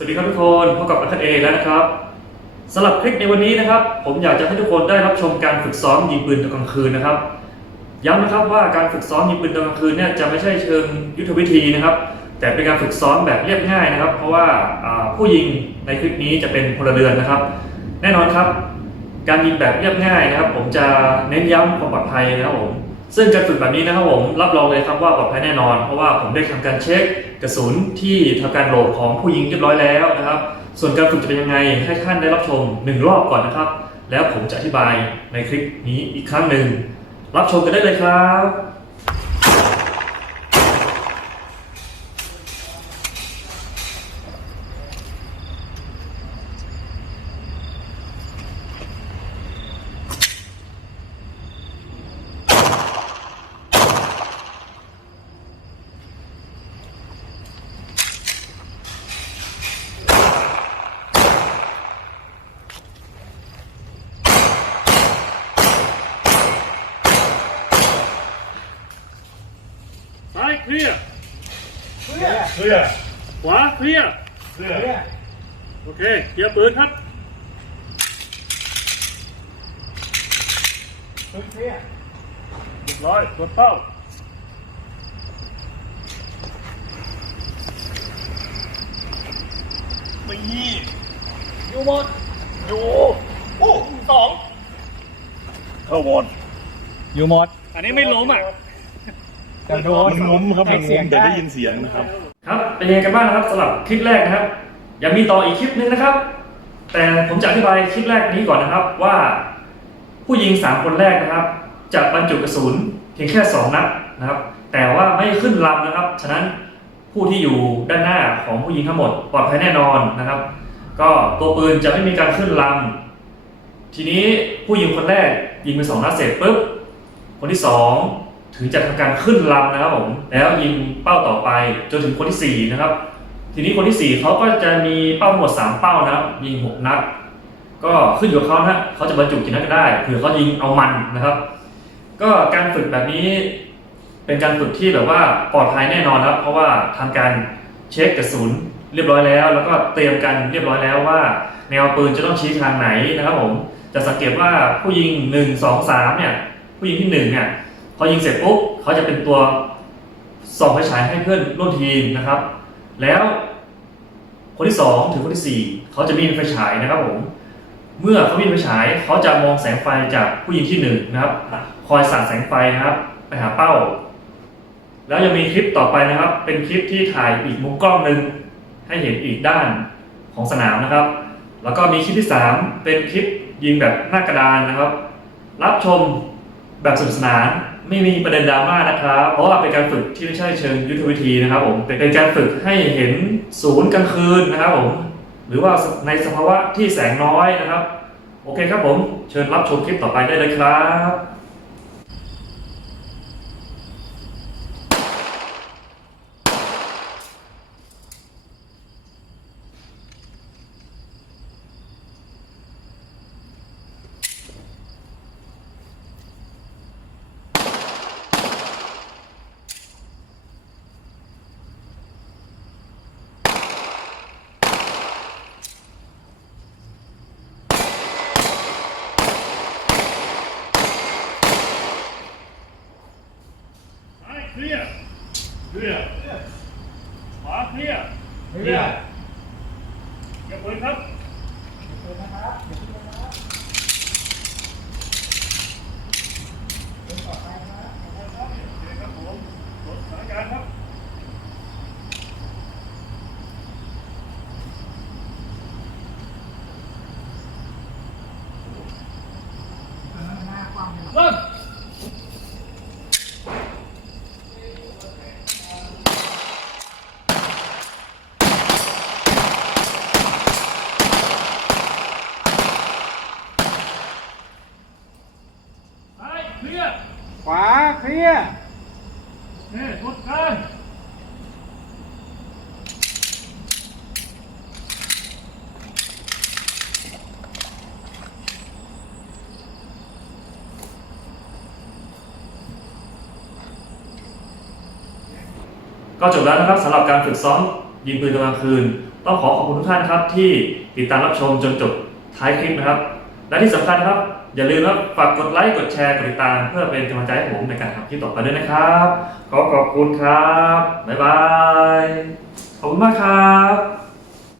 สวัสดีครับทุกคนพบกับอัคเอแล้วนะครับสำหรับคลิปในวันนี้นะครับ ผมอยากจะให้ทุกคนได้รับชมการฝึกซ้อมยิงปืนตอนกลางคืนนะครับย้ำนะครับว่าการฝึกซ้อมยิงปืนตอนกลางคืนเนี่ยจะไม่ใช่เชิงยุทธวิธีนะครับ แต่เป็นการฝึกซ้อมแบบเรียบง่ายนะครับ เพราะว่าผู้ยิงในคลิปนี้จะเป็นพลเรือนนะครับ แน่นอนครับ การยิงแบบเรียบง่ายนะครับ ผมจะเน้นย้ำความปลอดภัยนะครับผม ซึ่งการฝึกแบบนี้นะครับผมรับรองเลยครับว่าปลอดภัยแน่นอน เพราะว่าผมได้ทำการเช็คกระสุนที่ทำการโหลดของผู้ยิงเรียบร้อยแล้วนะครับ ส่วนการฝึกจะเป็นยังไงให้ท่านได้รับชมหนึ่งรอบก่อนนะครับ แล้วผมจะอธิบายในคลิปนี้อีกครั้งหนึ่งรับชมกันได้เลยครับ ซ้ายเคลียร์เพื่อเพื่อขวาเคลียร์เพื่อเพื่อโอเคเคลียร์ปืนครับเพื่อเพื่อเรียบร้อยตรวจเป้าไม่อยู่หมดอยู่โอ้สองเข้าหมดอยู่หมด อันนี้ไม่ล้มอะ จะโดนมันงุ้มครับมันเสีงุ้ยมงแต่ได้ได้ยินเสียงนะครับ ครับเป็นยังไงกันบ้างนะครับสำหรับคลิปแรกนะครับยังมีต่ออีกคลิปหนึงนะครับ แต่ผมจะอธิบายคลิปแรกนี้ก่อนนะครับว่า ผู้ยิงสามคนแรกนะครับจะบรรจุกระสุนเพียงแค่สองนัดนะครับ แต่ว่าไม่ขึ้นลำนะครับ ฉะนั้นผู้ที่อยู่ด้านหน้าของผู้ยิงทั้งหมดปลอดภัยแน่นอนนะครับ ก็ตัวปืนจะไม่มีการขึ้นลำทีนี้ผู้ยิงคนแรกยิงไปสองนัดเสร็จปุ๊บคนที่สอง ถึงจะทำการขึ้นลำนะครับผมแล้วยิงเป้าต่อไปจนถึงคนที่สี่นะครับทีนี้คนที่สี่เขาก็จะมีเป้าหมดสามเป้านะครับยิงหกนัดก็ขึ้นอยู่กับเขานะเขาจะบรรจุกี่นัดก็ได้เผื่อเขายิงเอามันนะครับ ก็การฝึกแบบนี้เป็นการฝึกที่แบบว่าปลอดภัยแน่นอนครับ เพราะว่าทำการเช็คกระสุนเรียบร้อยแล้ว แล้วก็เตรียมกันเรียบร้อยแล้วว่าแนวปืนจะต้องชี้ทางไหนนะครับผมจะสังเกตว่าผู้ยิงหนึ่งสองสามเนี่ยผู้ยิงที่หนึ่งเนี่ย พอยิงเสร็จปุ๊บเขาจะเป็นตัวส่องไฟฉายให้เพื่อนร่วมทีมนะครับ แล้วคนที่สองถึงคนที่สี่เขาจะมีไฟฉายนะครับผม เมื่อเขามีไฟฉายเขาจะมองแสงไฟจากผู้ยิงที่หนึ่งนะครับ คอยสั่งแสงไฟนะครับ ไปหาเป้า แล้วยังมีคลิปต่อไปนะครับ เป็นคลิปที่ถ่ายอีกมุมกล้องหนึ่งให้เห็นอีกด้านของสนามนะครับ แล้วก็มีคลิปที่สามเป็นคลิปยิงแบบหน้ากระดานนะครับ รับชม แบบสนุกสนานไม่มีประเด็นดราม่านะครับ เพราะว่าเป็นการฝึกที่ไม่ใช่เชิงยุทธวิธีนะครับผมเป็นเป็นการฝึกให้เห็นศูนย์กลางคืนนะครับผมหรือว่าในสภาวะที่แสงน้อยนะครับ โอเคครับผม เชิญรับชมคลิปต่อไปได้เลยครับ เพื่อ ขวาเคลียร์ เพื่อ อย่าปืนครับ เพื่อนะครับอย่าเพิ่งนะครับเดินต่อไปครับ โอเคครับผมลดสถานการณ์ครับ หน้าความอยู่ เริ่ม ซ้าย เคลียร์ขวาเคลียร์โอเคกดกันก็จบแล้วนะครับสำหรับการฝึกซ้อมยิงปืนตอนกลางคืน ต้องขอขอบคุณทุกท่านนะครับที่ติดตามรับชมจนจบท้ายคลิปนะครับ และที่สำคัญนะครับ อย่าลืมนะครับฝากกดไลค์กดแชร์กดติดตาม เพื่อเป็นกำลังใจให้ผมในการทำคลิปต่อไปด้วยนะครับ ขอขอบคุณครับ บ๊ายบาย ขอบคุณมากครับ